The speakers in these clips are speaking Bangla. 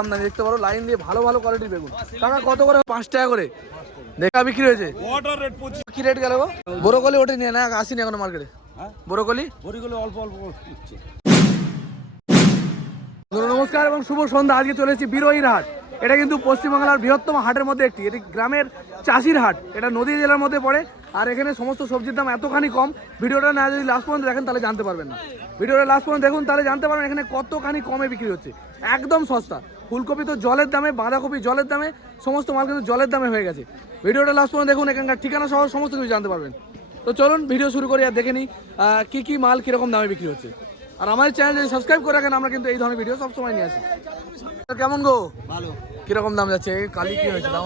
আমদানি দেখতে পারো লাইন দিয়ে ভালো ভালো কোয়ালিটির বেগুন। কাকা কত করে? পাঁচ টাকা করে। দেখা বিক্রি হয়েছে। কি রেট গেল গো? বড়কলি ওঠে নিয়ে না আসিনি এখনও মার্কেটে হ্যাঁ? বড়কলি অল্প অল্প নমস্কার এবং শুভ সন্ধ্যা। আজকে চলে এসেছি বিরোহীর হাট। এটা কিন্তু পশ্চিমবাংলার বৃহত্তম হাটের মধ্যে একটি। এটি গ্রামের চাষির হাট। এটা নদীয়া জেলার মধ্যে পড়ে। আর এখানে সমস্ত সবজির দাম এতখানি কম। ভিডিওটা না যদি লাস্ট পর্যন্ত দেখেন তাহলে জানতে পারবেন না। ভিডিওটা লাস্ট পর্যন্ত দেখুন তাহলে জানতে পারবেন এখানে কতখানি কমে বিক্রি হচ্ছে। একদম সস্তা। ফুলকপি তো জলের দামে বাঁধাকপি জলের দামে সমস্ত মাল কিন্তু জলের দামে হয়ে গেছে। ভিডিওটা লাস্ট পর্যন্ত দেখুন এখানকার ঠিকানা সহ সমস্ত কিছু জানতে পারবেন। তো চলুন ভিডিও শুরু করি আর দেখে নিই কি কি মাল কীরকম দামে বিক্রি হচ্ছে। আর আমাদের চ্যানেল যদি সাবস্ক্রাইব করে রাখেন আমরা কিন্তু এই ধরনের ভিডিও সবসময় নিয়ে আসি। কেমন গো? ভালো। কীরকম দাম যাচ্ছে? কালি কি হয়েছে? দাম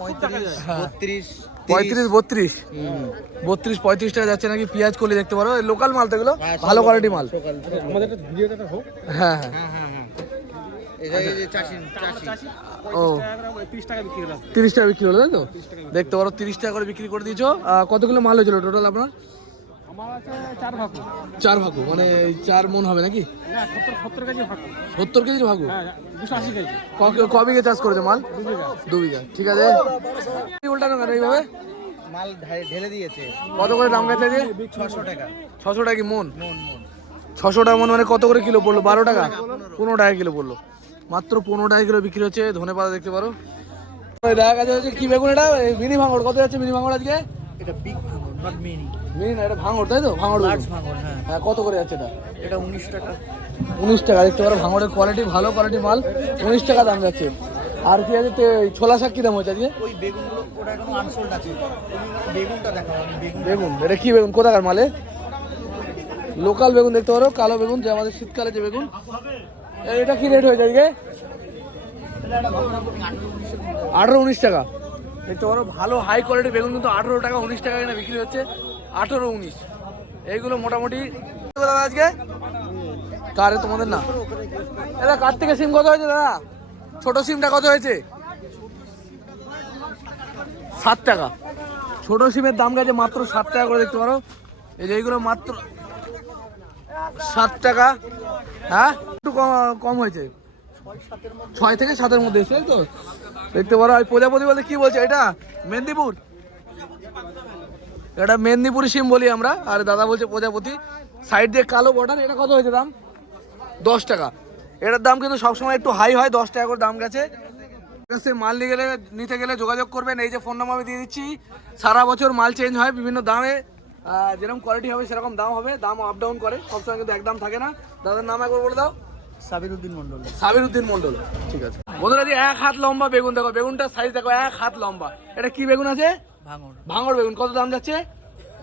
পঁয়ত্রিশ। বত্রিশ পঁয়ত্রিশ বত্রিশ? বত্রিশ পঁয়ত্রিশ টাকা যাচ্ছে নাকি? পেঁয়াজ কলি দেখতে পারো। লোকাল মাল তো এগুলো। ভালো কোয়ালিটি মাল। হ্যাঁ হ্যাঁ। ও। তিরিশ টাকা বিক্রি হলো তাই তো? দেখতে পারো তিরিশ টাকা করে বিক্রি করে দিয়েছ। আহ, কতগুলো মাল হয়েছিল টোটাল আপনার? চার ভাগু। মানে চার মন হবে নাকি? সত্তর কেজির ভাগু? ক- ক বিঘে চাষ করেছে মাল? দু বিঘা। ঠিক আছে। উল্টানো কেন এইভাবে? মাল ঢেলে দিয়েছে। কত করে দাম গেছে ছশো টাকা। ছশো টাকা কি মন? ছশো টাকা মন মানে কত করে কিলো পড়ল? বারো টাকা? পনেরো টাকা কিলো পড়ল। মাত্র পনেরো টাকা কিলো বিক্রি হচ্ছে ধনে পাতা দেখতে পারো। দেখা গেছে হচ্ছে কি বেগুন এটা? মিনি ভাঙড় কত যাচ্ছে মিনি ভাঙড় আজকে? এটা big Bhangar not mini mini না এটা ভাঙড় তাই তো? ভাঙড়। ভাঙর হ্যাঁ। হ্যাঁ কত করে যাচ্ছে এটা? এটা উনিশ টাকা। উনিশ টাকা দেখতে পারো ভাঙড়ের কোয়ালিটি ভালো কোয়ালিটি মাল। উনিশ টাকা দাম যাচ্ছে। আর কি আছে ছোলা শাক কি দাম হচ্ছে আজকে? ওই বেগুনগুলো ওটা এখনও আনসোল্ড আছে। বেগুনটা দেখাও বেগুন। বেগুন এটা কি বেগুন? কোথাকার মালে? লোকাল বেগুন দেখতে পারো কালো বেগুন যে আমাদের শীতকালে যে বেগুন। এটা কি রেট হয়েছে আজকে? আঠারো উনিশ টাকা। দেখতে পারো ভালো হাই কোয়ালিটির বেগুন কিন্তু আঠারো টাকা উনিশ টাকা এখানে বিক্রি হচ্ছে। আঠারো উনিশ। এইগুলো মোটামুটি দাদা আজকে? কারে? তোমাদের না? দাদা কার থেকে সিম কত হয়েছে দাদা? ছোট সিমটা কত হয়েছে? সাত টাকা। ছোট সিমের দাম গেছে মাত্র সাত টাকা করে দেখতে পারো। এই যে এইগুলো মাত্র সাত টাকা। হ্যাঁ? একটু কম- কম হয়েছে। ছয় থেকে সাতের মধ্যে এসে তো। দেখতে পারো ওই প্রজাপতি বলতে কি বলছে এটা? মেদিনীপুর। এটা মেদিনীপুরি সিম বলি আমরা। আর দাদা বলছে প্রজাপতি। সাইড দিয়ে কালো বর্ডার এটা কত হয়েছে দাম? দশ টাকা। এটার দাম কিন্তু সবসময় একটু হাই হয় দশ টাকা করে দাম গেছে। কাছে মাল নিয়ে গেলে নিতে গেলে যোগাযোগ করবেন। এই যে ফোন নাম্বার আমি দিয়ে দিচ্ছি। সারা বছর মাল চেঞ্জ হয় বিভিন্ন দামে। যেরকম কোয়ালিটি হবে সেরকম দাম হবে। দাম আপ ডাউন করে। সবসময় কিন্তু একদম থাকে না। দাদার নাম একবার বলে দাও। সাবির মন্ডল সাবির মন্ডল ঠিক আছে। বন্ধুরা যে এক হাত লম্বা বেগুন দেখো বেগুনটার সাইজ দেখো এক হাত লম্বা। এটা কি বেগুন আছে? ভাঙর। বেগুন। কত দাম যাচ্ছে?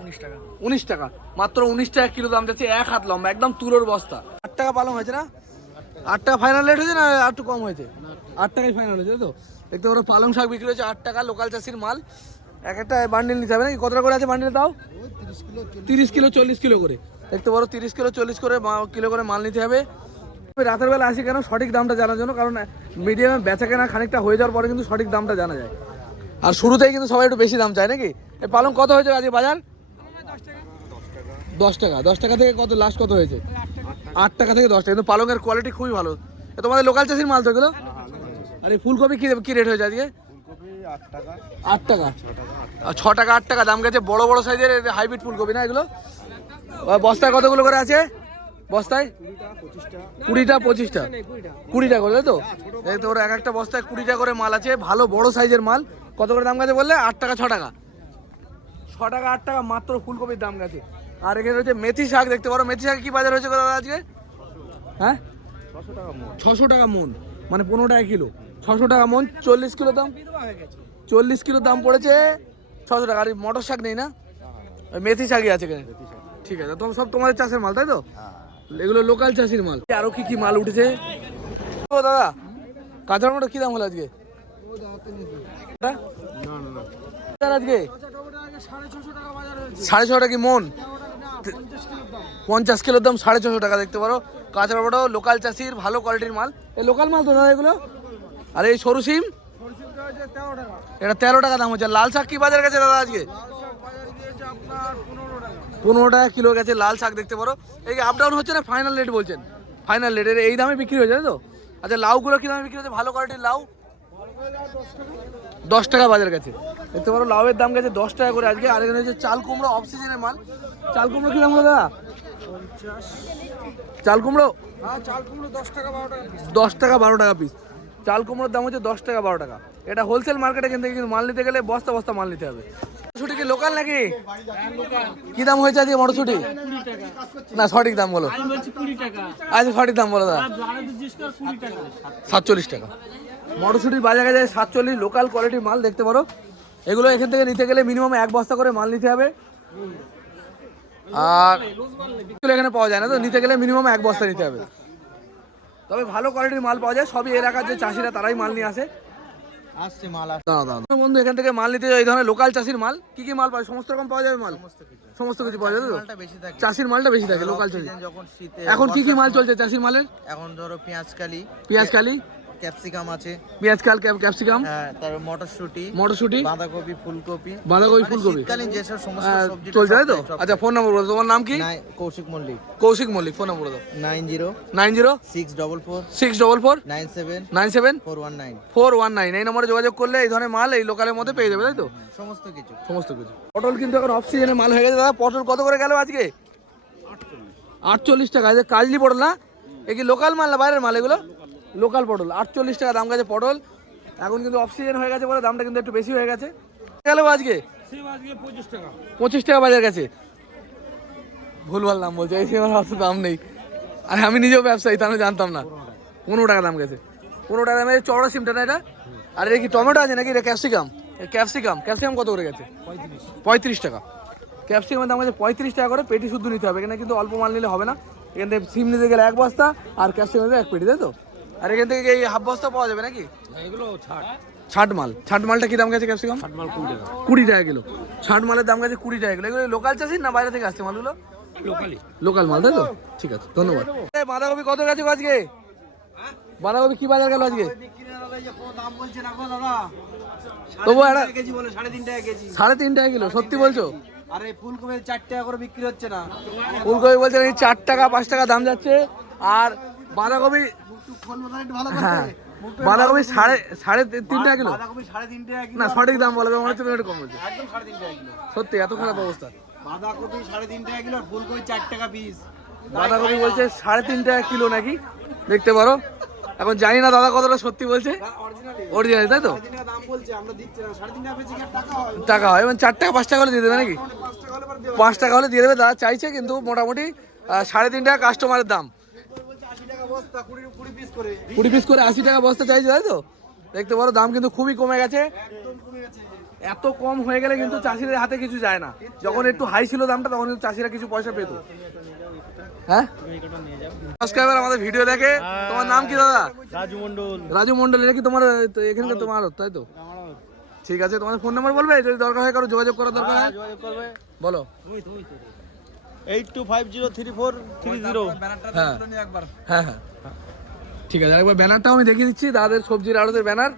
উনিশ টাকা। উনিশ টাকা। মাত্র উনিশ টাকা কিলো দাম যাচ্ছে এক হাত লম্বা একদম তুলোর বস্তা। আট টাকা পালং হয়েছে না? আট টাকা ফাইনাল রেট হয়েছে না আর একটু কম হয়েছে? আট টাকায় ফাইনাল হয়েছে তো? দেখতে পারো পালং শাক বিক্রি হয়েছে আট টাকা লোকাল চাষির মাল। এক একটা বান্ডিল নিতে হবে নাকি? কতটা করে আছে বান্ডিল তাও? তিরিশ কিলো চল্লিশ। কিলো করে। দেখতে পারো তিরিশ কিলো চল্লিশ করে কিলো করে মাল নিতে হবে। রাতের বেলা আসি কেন? সঠিক দামটা জানার জন্য, কারণ মিডিয়ামে বেচা কেনা খানিকটা হয়ে যাওয়ার পরে কিন্তু সঠিক দামটা জানা যায়। আর শুরুতেই কিন্তু সবাই একটু বেশি দাম চায় নাকি? পালং কত হয়েছে আজকে বাজার? দশ টাকা। দশ টাকা থেকে কত লাস্ট কত হয়েছে? আট টাকা থেকে দশ টাকা। কিন্তু পালংয়ের কোয়ালিটি খুবই ভালো। তোমাদের লোকাল চাষির মাল তো এগুলো? আর এই ফুলকপি কি কি রেট হয়েছে আজকে? আট টাকা। ছ টাকা, আট টাকা। দাম গেছে বড় বড় সাইজের হাইব্রিড ফুলকপি না এগুলো? বস্তায় কতগুলো করে আছে? বস্তায়? কুড়িটা, পঁচিশটা। করে, তাই তো? দেখতে পারো এক একটা বস্তায় করে মাল আছে, ভালো সাইজের মাল। কত করে দাম বললে? আট টাকা, ছ টাকা। ছ টাকা, আট টাকা, মাত্র ফুলকপির দাম আর এখানে মেথি শাক, দেখতে পারো, মেথি বাজার হয়েছে দাদা হ্যাঁ? ছশো টাকা মন। মানে পনেরো টাকা কিলো। ছশো টাকা মন, চল্লিশ কিলো দাম। চল্লিশ দাম পড়েছে ছশো টাকা। আর মটর শাক নেই না? মেথি শাকই আছে এখানে। ঠিক আছে তোমার সব তোমাদের চাষের মাল, তাই তো? এগুলো লোকাল চাষির মাল। আরও কি কি মাল উঠেছে? ও দাদা, কাঁচা টমেটো কি দাম হলো আজকে? আজকে? সাড়ে ছশো টাকা কি মন? পঞ্চাশ কিলোর দাম সাড়ে ছশো টাকা দেখতে পারো। কাঁচা টমেটো লোকাল চাষির, ভালো কোয়ালিটির মাল। এই লোকাল মাল তো দাদা এগুলো? আর এই সরু সিম? এটা তেরো টাকা দাম হচ্ছে। লাল শাক কি বাজার গেছে দাদা আজকে? পনেরো টাকা কিলো গেছে লাল শাক দেখতে পারো। এই আপ ডাউন হচ্ছে না ফাইনাল রেট বলছেন। ফাইনাল রেট এই দামে বিক্রি হয়েছে তো? আচ্ছা লাউগুলো কি দামে বিক্রি হচ্ছে ভালো কোয়ালিটির লাউ? দশ টাকা বাজার গেছে। দেখতে পারো লাউয়ের দাম গেছে দশ টাকা করে আজকে। আর এখানে হচ্ছে চাল কুমড়ো অফ সিজনের মাল। চাল কুমড়ো কি দাম দাদা? চাল কুমড়ো? হ্যাঁ চাল কুমড়ো দশ টাকা বারো টাকা পিস চাল কুমড়োর দাম হচ্ছে দশ টাকা বারো টাকা। এটা হোলসেল মার্কেটে কিন্তু মাল নিতে গেলে বস্তা বস্তা মাল নিতে হবে। মটরশুটি কি লোকাল নাকি? কি দাম হয়েছে আজকে মটরশুটি? না সঠিক দাম বলো। আচ্ছা সঠিক দাম বলো দাদা। সাতচল্লিশ টাকা। মটরশুটির বাজারে যায় সাতচল্লিশ লোকাল কোয়ালিটির মাল দেখতে পারো। এগুলো এখান থেকে নিতে গেলে মিনিমাম এক বস্তা করে মাল নিতে হবে। আর এখানে পাওয়া যায় না তো নিতে গেলে মিনিমাম এক বস্তা নিতে হবে। তবে ভালো কোয়ালিটির মাল পাওয়া যায় সবই এলাকার যে চাষিরা তারাই মাল নিয়ে আসে। আসছে মাল আসছে। বন্ধু এখান থেকে মাল নিতে এই ধরনের লোকাল চাষির মাল। কি কি মাল পাওয়া সমস্ত রকম পাওয়া যাবে মাল? সমস্ত কিছু পাওয়া যাবে তো? মালটা বেশি থাকে। চাষির মালটা বেশি থাকে লোকাল চাষি Season যখন শীতে এখন কি কি মাল চলছে চাষির মালের? এখন ধরো পেঁয়াজ কালি। পেঁয়াজ কালি? ক্যাপসিকাম আছে। পেঁয়াজ কাল ক্যাপসিকাম? হ্যাঁ তারপর মটরশুটি মটরশুটি? বাঁধাকপি ফুলকপি। বাঁধাকপি মানে ফুলকপি? শীতকালীন যেসব সমস্ত হ্যাঁ, সবজি চলছে তাই তো? আচ্ছা ফোন নম্বর বলো তোমার নাম কি? কৌশিক মল্লিক। কৌশিক মল্লিক ফোন নম্বর দাও nine zero nine zero six double four six double four nine seven nine seven four one nine. Four one nine. এই নম্বরে যোগাযোগ করলে এই ধরনের মাল এই লোকালের মধ্যে পেয়ে যাবে তাই তো? সমস্ত কিছু। সমস্ত কিছু। পটল কিন্তু এখন অফ সিজনে মাল হয়ে গেছে। দাদা পটল কত করে গেল আজকে? আটচল্লিশ। টাকা। কাজলি পটল না? এ কি লোকাল মাল না বাইরের মাল এগুলো? লোকাল পটল আটচল্লিশ টাকা দাম গেছে পটল। এখন কিন্তু অক্সিজেন হয়ে গেছে বলে দামটা কিন্তু একটু বেশি হয়ে গেছে। গেল আজকে? আজকে পঁচিশ টাকা। বাজার গেছে। ভুলভাল দাম বলছে এই সিমের অত দাম নেই। আর আমি নিজেও ব্যবসায়ী তা আমি জানতাম না। পনেরো টাকা। দাম গেছে। পনেরো টাকা দামের চওড়া সিমটা না এটা? আর এটা কি টমেটো আছে নাকি? এটা ক্যাপসিকাম। ক্যাপসিকাম ক্যাপসিকাম কত করে গেছে? পঁয়ত্রিশ। টাকা। ক্যাপসিকামের দাম আছে পঁয়ত্রিশ টাকা করে পেটি শুদ্ধ নিতে হবে। এখানে কিন্তু অল্প মাল নিলে হবে না। এখান থেকে সিম নিতে গেলে এক বস্তা আর ক্যাপসিকাম এক পেটি তাই তো? আর এখান থেকে এই হাফ বস্তা পাওয়া যাবে নাকি? এগুলো ছাট। ছাট মাল। ছাট মালটা কি দাম গেছে ক্যাপসিকাম? ছাট মাল কুড়ি টাকা। কুড়ি টাকা কিলো। ছাট মালের দাম গেছে কুড়ি টাকা কিলো। এগুলো লোকাল চাষির না বাইরে থেকে আসছে মালগুলো? লোকালি লোকাল মাল তাই তো? ঠিক আছে ধন্যবাদ। এই বাঁধাকপি কত গেছে আজকে? বাঁধাকপি কি বাজার গেল আজকে? তবু একটা কেজি বলে সাড়ে তিন টাকা কেজি সাড়ে তিন টাকা কিলো সত্যি বলছো? আরে ফুলকপি চার টাকা করে বিক্রি হচ্ছে না। ফুলকপি বলছে চার টাকা পাঁচ টাকা দাম যাচ্ছে। আর বাঁধাকপি হ্যাঁ। বাঁধাকপি সাড়ে সাড়ে তিন টাকা কিলো? না সঠিক দাম বলো মনে হচ্ছে একটু কম সত্যি এত খারাপ অবস্থা। বাঁধাকপি সাড়ে তিন টাকা কিলো ফুলকপি চার টাকা পিস বাঁধাকপি বলছে সাড়ে তিন টাকা কিলো নাকি? দেখতে পারো। এখন জানি না দাদা কতটা সত্যি বলছে। অরিজিনাল তাই তো? টাকা হয়? এবং চার টাকা পাঁচ টাকা হলে দিয়ে দেবে নাকি? পাঁচ টাকা হলে দিয়ে দেবে। দাদা চাইছে কিন্তু মোটামুটি সাড়ে তিন টাকা কাস্টমারের দাম বলছে আশি টাকা বস্তা কুড়ি পিস করে। আশি টাকা বস্তা চাইছে তাই তো? দেখতে পারো দাম কিন্তু খুবই কমে গেছে। একদম কমে গেছে। এত কম হয়ে গেলে কিন্তু চাষিদের হাতে কিছু যায় না। যখন একটু হাই ছিল দামটা তখন কিন্তু চাষিরা কিছু পয়সা পেত। হ্যাঁ? সাবস্ক্রাইবার আমাদের ভিডিও দেখে। তোমার নাম কি দাদা? রাজু মন্ডল রাজু মন্ডল এটা কি তোমার তো এখানকার তোমার তাই তো? ঠিক আছে তোমার ফোন নাম্বার বলবে? যদি দরকার হয় কারও যোগাযোগ করার দরকার হয় বলো। Eight two five zero three four three zero. হ্যাঁ। হ্যাঁ হ্যাঁ। ঠিক আছে একবার ব্যানারটাও আমি দেখিয়ে দিচ্ছি দাদাদের সবজির আড়তের ব্যানার।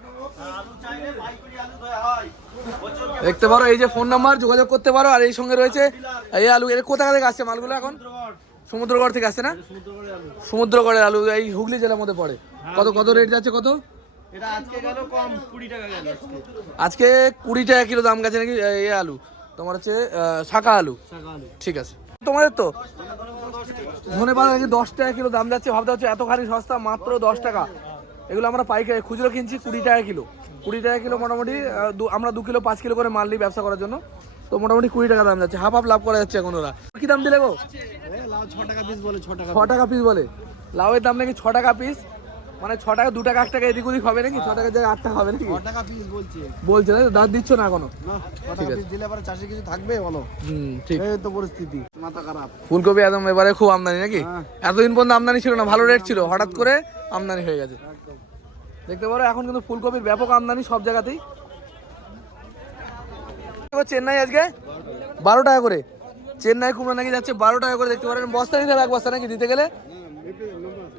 দেখতে পারো এই যে ফোন নাম্বার যোগাযোগ করতে পারো আর এই সঙ্গে রয়েছে এই আলু এর কোথা থেকে আসছে মালগুলো এখন? সমুদ্রগড় থেকে আসছে না? সমুদ্রগড়ের আলু এই হুগলি জেলার মধ্যে পড়ে। কত কত রেট যাচ্ছে কত? এটা আজকে কম কুড়ি টাকা আজকে। আজকে কুড়ি টাকা কিলো দাম গেছে নাকি এই আলু? তোমার হচ্ছে শাকা আলু। ঠিক আছে। তোমাদের তো? ধনে পাতা নাকি দশ টাকা কিলো দাম যাচ্ছে ভাবতে হচ্ছে এতখানি সস্তা মাত্র দশ টাকা। এগুলো আমরা পাইকারি খুচরো কিনছি কুড়ি টাকা কিলো। কুড়ি টাকা কিলো মোটামুটি আমরা দু কিলো পাঁচ কিলো করে মাল নিই ব্যবসা করার জন্য। তো মোটামুটি কুড়ি টাকা দাম যাচ্ছে হাফ হাফ লাভ করা যাচ্ছে এখন ওরা। কি দাম দিলে গো? ছ টাকা পিস বলে ছ টাকা ছ টাকা পিস বলে। লাউয়ের দাম নাকি ছ টাকা পিস মানে ছ টাকা দু টাকা এক টাকা এদিক ওদিক হবে নাকি? ছ টাকার জায়গায় আট টাকা হবে নাকি? টাকা পিস বলছে। বলছে দাঁত দিচ্ছ না এখনও? না ছ দিলে পরে চাষি কিছু থাকবে বলো? হুম ঠিক। এই তো পরিস্থিতি মাথা খারাপ। ফুলকপি একদম এবারে খুব আমদানি নাকি? এতদিন পর্যন্ত আমদানি ছিল না ভালো রেট ছিল হঠাৎ করে আমদানি হয়ে গেছে। দেখতে পারো এখন কিন্তু ফুলকপির ব্যাপক আমদানি সব জায়গাতেই। চেন্নাই আজকে বারো টাকা করে। চেন্নাই কুমড়ো নাকি যাচ্ছে বারো টাকা করে দেখতে পারেন বস্তা নিতে হবে এক বস্তা নাকি দিতে গেলে?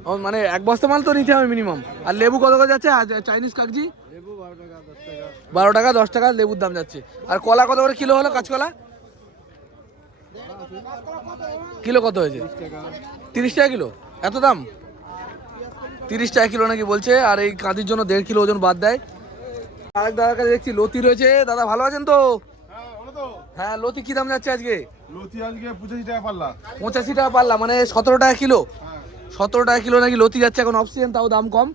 ও, মানে এক বস্তা মাল তো নিতে হবে মিনিমাম আর লেবু কত করে যাচ্ছে? আর চাইনিজ কাগজি বারো টাকা দশ টাকা। লেবুর দাম যাচ্ছে। আর কলা কত করে কিলো হলো কাঁচকলা? কিলো কত হয়েছে? তিরিশ টাকা। কিলো? এত দাম? তিরিশ টাকা কিলো নাকি বলছে আর এই কাঁদির জন্য দেড় কিলো ওজন বাদ দেয়। আরেক দাদার কাছে দেখছি লতি রয়েছে। দাদা ভালো আছেন তো? হ্যাঁ হ্যাঁ লতি কি দাম যাচ্ছে আজকে? লতি আজকে পঁচাশি টাকা পাল্লা। পঁচাশি টাকা পারলা মানে সতেরো টাকা কিলো। হ্যাঁ। সতেরো টাকা কিলো নাকি লতি যাচ্ছে এখন অফসিজন তাও দাম কম।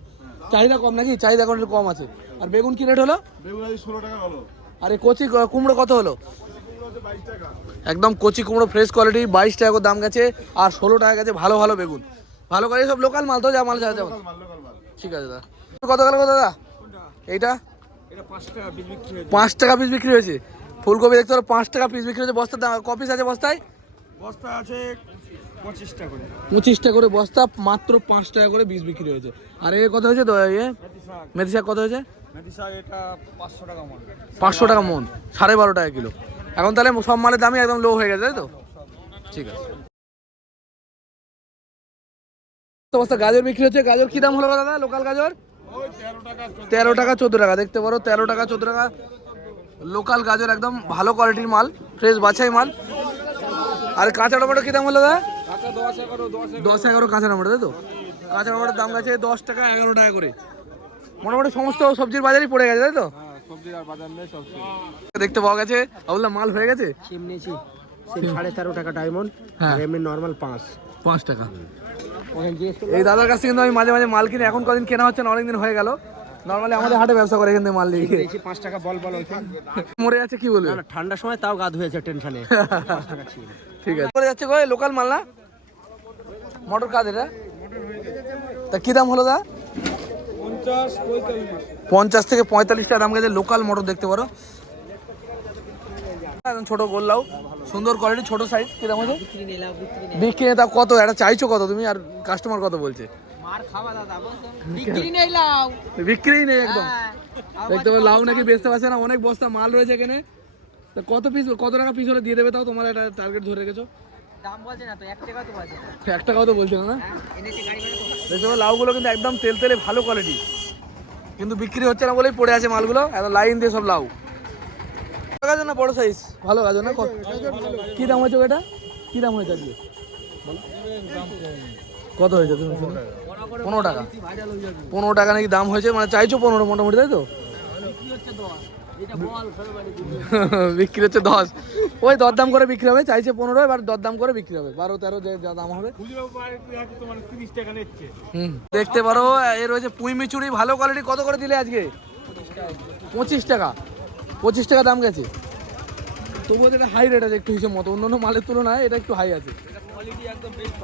চাহিদা কম নাকি? চাহিদা এখন কম আছে। আর বেগুন কি রেট হলো? বেগুন আজকে ষোলো টাকা হলো। আর এই কচি ক- কুমড়ো কত হলো? বাইশ টাকা একদম কচি কুমড়ো ফ্রেশ কোয়ালিটি বাইশ টাকা করে দাম গেছে আর ষোলো টাকা গেছে ভালো ভালো বেগুন। ভালো করে সব লোকাল মাল তো যা মাল যা যাবে লোকাল মাল লোকাল মাল। ঠিক আছে দাদা। কত গেল গো দাদা? এইটা? পাঁচ টাকা পাঁচ পিস বিক্রি হয়েছে। ফুলকপি দেখতে পারো পাঁচ টাকা পিস বিক্রি হয়েছে। বস্তার দাম ক পিস আছে বস্তায়? বস্তা আছে পঁচিশ টাকা করে বস্তা মাত্র পাঁচ টাকা করে বীজ বিক্রি হয়েছে। আর এ কত হয়েছে ইয়ে? মেথি শাক কত হয়েছে? এটা পাঁচশো টাকা মন। সাড়ে বারো টাকা কিলো। এখন তাহলে সব মালের দামই একদম লো হয়ে গেছে তাই তো? ঠিক আছে। গাজর বিক্রি হচ্ছে। গাজর কি দাম হলো দাদা লোকাল গাজর? তেরো টাকা চোদ্দ। টাকা দেখতে পারো তেরো টাকা চোদ্দ টাকা। লোকাল গাজর একদম ভালো কোয়ালিটির মাল ফ্রেশ বাছাই মাল। আর কাঁচা টমেটো কি দাম হলো দাদা? দশ এগারো কাঁচা টমেটো তাই তো? কাঁচা টমেটোর দাম গেছে দশ টাকা এগারো টাকা করে। মোটামুটি সমস্ত সবজির বাজারই পড়ে গেছে তাই তো? দেখতে পাওয়া গেছে আবুল্লাহ মাল হয়ে গেছে? সাড়ে তেরো টাকা ডায়মন্ড হ্যাঁ। আর এমনি নর্মাল পাঁচ। পাঁচ টাকা। এই দাদার কাছ থেকে কিন্তু আমি মাঝে মাঝে মাল কিনে এখন কদিন কেনা হচ্ছে না অনেকদিন হয়ে গেল। নর্মালি আমাদের হাটে ব্যবসা করে এখান থেকে মাল নিয়ে। দেখছি পাঁচ টাকা বল বল মরে যাচ্ছে কি বলবে? না ঠান্ডার সময় তাও গা ধুয়েছে টেনশনে। পাঁচ টাকা ঠিক আছে। করে যাচ্ছে গো লোকাল মাল না? মটর কাজ এটা? তা কি দাম হলো দা? পঞ্চাশ থেকে পঁয়তাল্লিশ টাকা দাম গেছে লোকাল মটর দেখতে পারো। একদম ছোট গোল্লাও সুন্দর কোয়ালিটি ছোট সাইজ কি দাম হচ্ছে বিক্রি তা কত? এটা চাইছো কত তুমি? আর কাস্টমার কত বলছে? বিক্রি নেই নেই একদম। দেখতে পারো লাউ নাকি বেচতে পারছে না অনেক বস্তা মাল রয়েছে এখানে। কত পিস কত টাকা পিস হলে? দিয়ে দেবে তাও তোমার একটা টার্গেট ধরে রেখেছো। দাম বলছে না তো এক টাকা তো বলছে এক টাকাও তো বলছে না না? এনেছি গাড়ি গাড়ি দেখতে লাউগুলো কিন্তু একদম তেল তেলে ভালো কোয়ালিটি কিন্তু বিক্রি হচ্ছে না বলেই পড়ে আছে মালগুলো এত লাইন দিয়ে সব লাউ। গাজর না বড় সাইজ ভালো গাজর না কত- কি দাম হয়েছে এটা কি দাম হয়েছে আজকে? কত হয়েছে তুমি পনেরো টাকা। পনেরো টাকা নাকি দাম হয়েছে মানে চাইছো পনেরো মোটামুটি তাই তো? বিক্রি হচ্ছে দশ। ওই দরদাম করে বিক্রি হবে চাইছে পনেরো এবার দরদাম করে বিক্রি হবে। বারো তেরো যে যা দাম হবে। দেখতে পারো এর রয়েছে পুঁই মিচুড়ি ভালো কোয়ালিটি কত করে দিলে আজকে? পঁচিশ টাকা। পঁচিশ টাকা দাম গেছে। তবুও এটা হাই রেট আছে একটু হিসেব মতো অন্য অন্য মালের তুলনায় এটা একটু হাই আছে।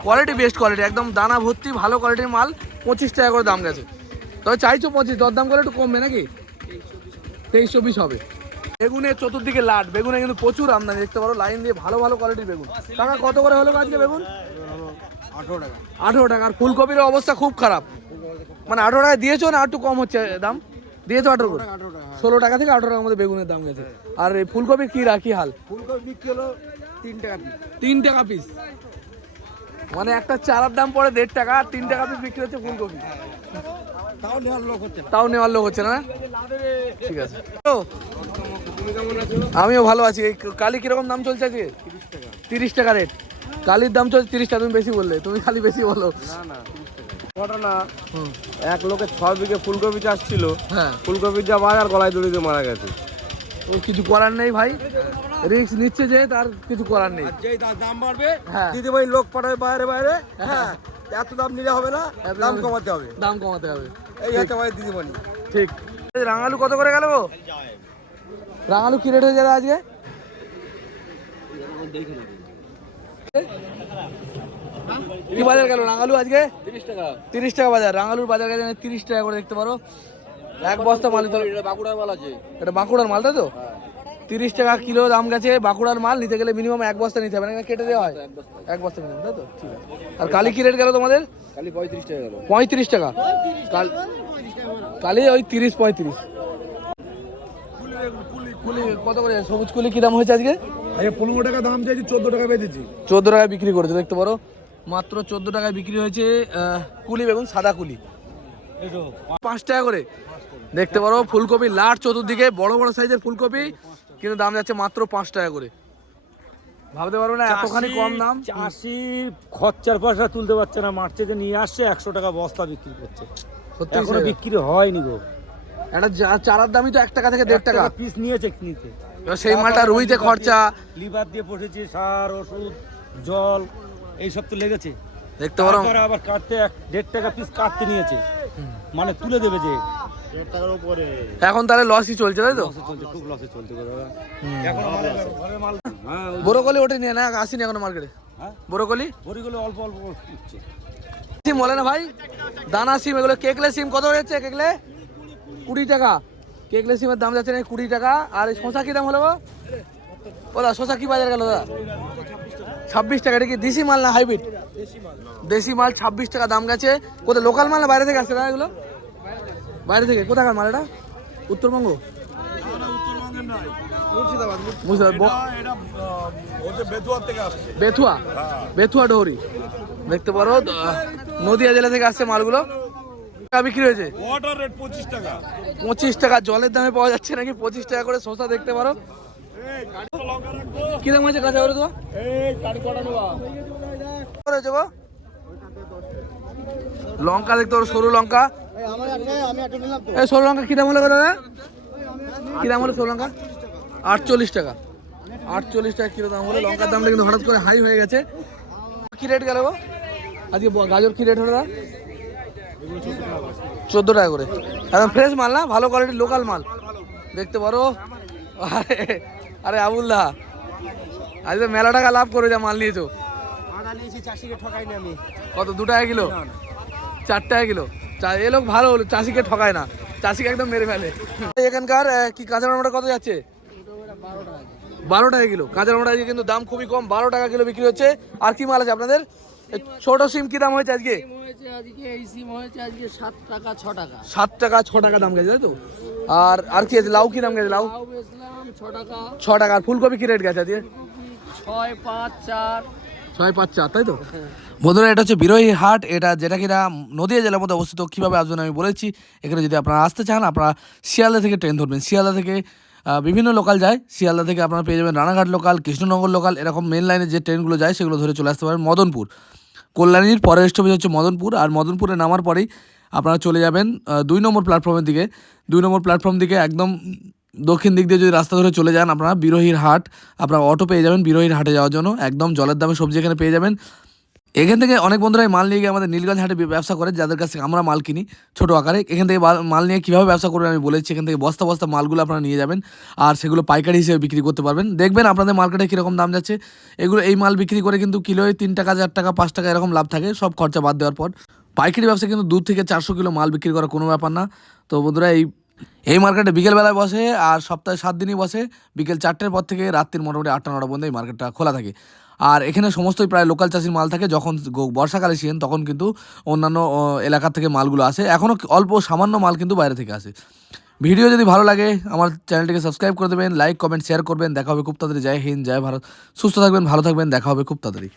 কোয়ালিটি বেস্ট কোয়ালিটি একদম দানা ভর্তি ভালো কোয়ালিটির মাল পঁচিশ টাকা করে দাম গেছে। তবে চাইছো পঁচিশ দরদাম করে একটু কমবে নাকি? তেইশ চব্বিশ হবে। বেগুনের চতুর্দিকে লাট বেগুনে কিন্তু প্রচুর আমদানি দেখতে পারো লাইন দিয়ে ভালো ভালো কোয়ালিটির বেগুন। টাকা কত করে হলো আজকে বেগুন? আঠারো টাকা। আঠেরো টাকা আর ফুলকপির অবস্থা খুব খারাপ। মানে আঠেরো টাকা দিয়েছ না একটু কম হচ্ছে দাম? দিয়েছ আঠেরো করে? ষোলো টাকা থেকে আঠেরো টাকার মধ্যে বেগুনের দাম গেছে। আর এই ফুলকপির কি রাখি হাল? ফুলকপি বিক্রি হলো তিন টাকা পিস তিন টাকা পিস মানে একটা চারার দাম পড়ে দেড় টাকা আর তিন টাকা পিস বিক্রি হচ্ছে ফুলকপি। তাও নেওয়ার লোক হচ্ছে না। তাও নেওয়ার লোক হচ্ছে না ঠিক আছে। আমিও ভালো আছি। এই কালি কীরকম দাম চলছে আজকে? তিরিশ টাকা রেট। কালির দাম চলছে তিরিশ টাকা তুমি বেশি বললে। তুমি খালি বেশি বলো। না না ঘটনা এক লোকের ছ বিঘে ফুলকপি চাষ ছিল। হ্যাঁ। ফুলকপির যা বাজার গলায় দড়িতে মারা গেছে। কিছু করার নেই ভাই। রিস্ক নিচ্ছে যে তার কিছু করার নেই। দাম বাড়বে হ্যাঁ। দিদি ভাই লোক পাঠাবে বাইরে বাইরে। হ্যাঁ। এত দাম নিলে হবে না দাম- কমাতে হবে। দাম কমাতে হবে। এই হচ্ছে আমাদের দিদিমণি ঠিক। রাঙালু কত করে গেল রাঙালু কি রেট হয়ে যাবে আজকে? কি বাজার গেল রাঙালু আজকে? তিরিশ টাকা। তিরিশ টাকা বাজার। রাঙালুর বাজার গেছে তিরিশ টাকা করে দেখতে পারো। এক বস্তা মাল বাঁকুড়ার মাল আছে। এটা বাঁকুড়ার মাল তাই তো? তিরিশ টাকা কিলো দাম গেছে বাঁকুড়ার মাল নিতে গেলে মিনিমাম এক বস্তা নিতে হবে না কেটে দেওয়া হয়? এক বস্তা মিনিমাম তাই তো? ঠিক আছে। আর কালি কি রেট গেল তোমাদের? খালি পঁয়ত্রিশ টাকা গেল। পঁয়ত্রিশ টাকা। কালি ওই তিরিশ পঁয়ত্রিশ। কুলি কত করে? সবুজ কুলি কি দাম হয়েছে আজকে? আজকে পনেরো টাকা দাম চাইছি চোদ্দ টাকা বেচেছি। চোদ্দ টাকায় বিক্রি করেছে দেখতে পারো। মাত্র চোদ্দ টাকায় বিক্রি হয়েছে কুলি বেগুন সাদা কুলি। পাঁচ টাকা করে। দেখতে পারো ফুলকপি লাট চতুর্দিকে বড় বড় সাইজের ফুলকপি। কিন্তু দাম যাচ্ছে মাত্র পাঁচ টাকা করে। ভাবতে পারবে না এতখানি কম দাম? চাষি খরচার পয়সা তুলতে পারছে না মাঠ থেকে নিয়ে আসছে একশো টাকা বস্তা বিক্রি করছে। এখনও বিক্রি হয়নি গো। একটা চারার দামই তো এক টাকা থেকে দেড় টাকা পিস নিয়েছে নিতে এবার সেই মালটা রুইতে খরচা। লিভার দিয়ে পড়েছে সার ওষুধ জল এইসব তো লেগেছে। দেখতে পারো। আবার কাটতে এক দেড় টাকা পিস কাটতে নিয়েছে। মানে তুলে দেবে যে এখন তাহলে লসই চলছে তাই তো? খুব লসে চলছে দাদা। বড়কলি ওঠে নিয়ে না আসিনি এখনও মার্কেটে? হ্যাঁ? বড়কলি? বড়িগুলো অল্প অল্প সিম বলে না ভাই? দানা সিম এগুলো কেকলে সিম কত হচ্ছে কেকলে? কুড়ি টাকা। কেকলে সিমের দাম যাচ্ছে না কুড়ি টাকা? আর শশা কি দাম হলো গো? ও দা শশা কি বাজার গেল দাদা? ছাব্বিশ টাকা এটা কি দেশি মাল না হাইব্রিড? দেশি মাল। ছাব্বিশ টাকা দাম গেছে। কোথায় লোকাল মাল না বাইরে থেকে আসছে না এগুলো? বাইরে থেকে কোথাকার মাল এটা? উত্তরবঙ্গ? বেথুয়া বেথুয়া ডহরি। দেখতে পারো নদিয়া জেলা থেকে আসছে মালগুলো। বিক্রি হয়েছে? ওয়াটার রেট পঁচিশ টাকা। পঁচিশ টাকা জলের দামে পাওয়া যাচ্ছে নাকি? পঁচিশ টাকা করে শসা দেখতে পারো। কি দাম আছে কাঁচা করে তো লঙ্কা দেখতে পারো সরু লঙ্কা। আমার একটা আমি একটা নিলাম তো। এই সরু লঙ্কা কি দাম হলো দাদা? কি দাম হলো সরু লঙ্কা আটচল্লিশ টাকা। আটচল্লিশ টাকা কিলো দাম হলো। লঙ্কার দামটা কিন্তু হঠাৎ করে হাই হয়ে গেছে। কি রেট গেল গো? আজকে গাজর কি রেট হলো দাদা? চোদ্দ টাকা করে। একদম ফ্রেশ মাল না? ভালো কোয়ালিটির লোকাল মাল। দেখতে পারো। আরে আরে আবুল্লাহ আজ তো মেলা টাকা লাভ করে যা মাল নিয়েছো আদা নিয়েছি চাষিকে ঠকাইনি আমি। কত? দু টাকা কিলো? চার টাকা কিলো? এ লোক ভালো হলো চাষিকে ঠকায় না। চাষিকে একদম মেরে ফেলে। এখানকার কি কাঁচা লঙ্কাটা কত যাচ্ছে? বারো টাকা কিলো। কাঁচা লঙ্কাটা কিন্তু দাম খুবই কম বারো টাকা কিলো বিক্রি হচ্ছে। আর কি মাল আছে আপনাদের? ছোট সিম কি দাম হয়েছে আজকে? সাত টাকা ছ টাকা। দাম গেছে তাই তো? আর আর কি আছে? লাউ কি দাম গেছে? লাউ? লাউ ছ টাকা। ছ টাকা। আর ফুলকপি কি রেট গেছে আজকে? ছয় পাঁচ চার। ছয় পাঁচ চার তাই তো? বন্ধুরা, এটা হচ্ছে বিরোহী হাট। এটা যেটা কিনা নদিয়া জেলার মধ্যে অবস্থিত, কীভাবে আসবেন আমি বলেছি। এখানে যদি আপনারা আসতে চান, আপনারা শিয়ালদা থেকে ট্রেন ধরবেন। শিয়ালদা থেকে বিভিন্ন লোকাল যায়। শিয়ালদা থেকে আপনারা পেয়ে যাবেন রানাঘাট লোকাল, কৃষ্ণনগর লোকাল, এরকম মেন লাইনে যে ট্রেনগুলো যায়, সেগুলো ধরে চলে আসতে পারেন মদনপুর। কল্যাণীর পরের স্টপেজ হচ্ছে মদনপুর, আর মদনপুরে নামার পরেই আপনারা চলে যাবেন দুই নম্বর প্ল্যাটফর্মের দিকে। দুই নম্বর প্ল্যাটফর্ম দিকে একদম দক্ষিণ দিক দিয়ে যদি রাস্তা ধরে চলে যান আপনারা বিরোহীর হাট, আপনারা অটো পেয়ে যাবেন বিরোহীর হাটে যাওয়ার জন্য। একদম জলের দামে সবজি এখানে পেয়ে যাবেন। এখান থেকে অনেক বন্ধুরাই মাল নিয়ে গিয়ে আমাদের নীলগঞ্জ হাটে ব্যবসা করে, যাদের কাছে আমরা মাল কিনি ছোটো আকারে। এখান থেকে মাল নিয়ে কীভাবে ব্যবসা করবেন আমি বলেছি, এখান থেকে বস্তা বস্তা মালগুলো আপনারা নিয়ে যাবেন আর সেগুলো পাইকারি হিসেবে বিক্রি করতে পারবেন। দেখবেন আপনাদের মার্কেটে কীরকম দাম যাচ্ছে। এগুলো এই মাল বিক্রি করে কিন্তু কিলোয় তিন টাকা, চার টাকা, পাঁচ টাকা এরকম লাভ থাকে, সব খরচা বাদ দেওয়ার পর। পাইকারি ব্যবসা কিন্তু দু থেকে চারশো কিলো মাল বিক্রি করা কোনো ব্যাপার না। তো বন্ধুরা, এই এই মার্কেটে বিকেলবেলায় বসে আর সপ্তাহে সাত দিনই বসে। বিকেল চারটের পর থেকে রাত্রির মোটামুটি আটটা, নটা পর্যন্ত এই মার্কেটটা খোলা থাকে। আর এখানে সমস্তই প্রায় লোকাল চাষির মাল থাকে। যখন বর্ষাকালে সিজন তখন কিন্তু অন্যান্য এলাকা থেকে মালগুলো আসে। এখনও অল্প সামান্য মাল কিন্তু বাইরে থেকে আসে। ভিডিও যদি ভালো লাগে, আমার চ্যানেলটিকে সাবস্ক্রাইব করে দেবেন লাইক কমেন্ট শেয়ার করবেন। দেখা হবে খুব তাড়াতাড়ি। জয় হিন্দ, জয় ভারত। সুস্থ থাকবেন, ভালো থাকবেন। দেখা হবে খুব তাড়াতাড়ি।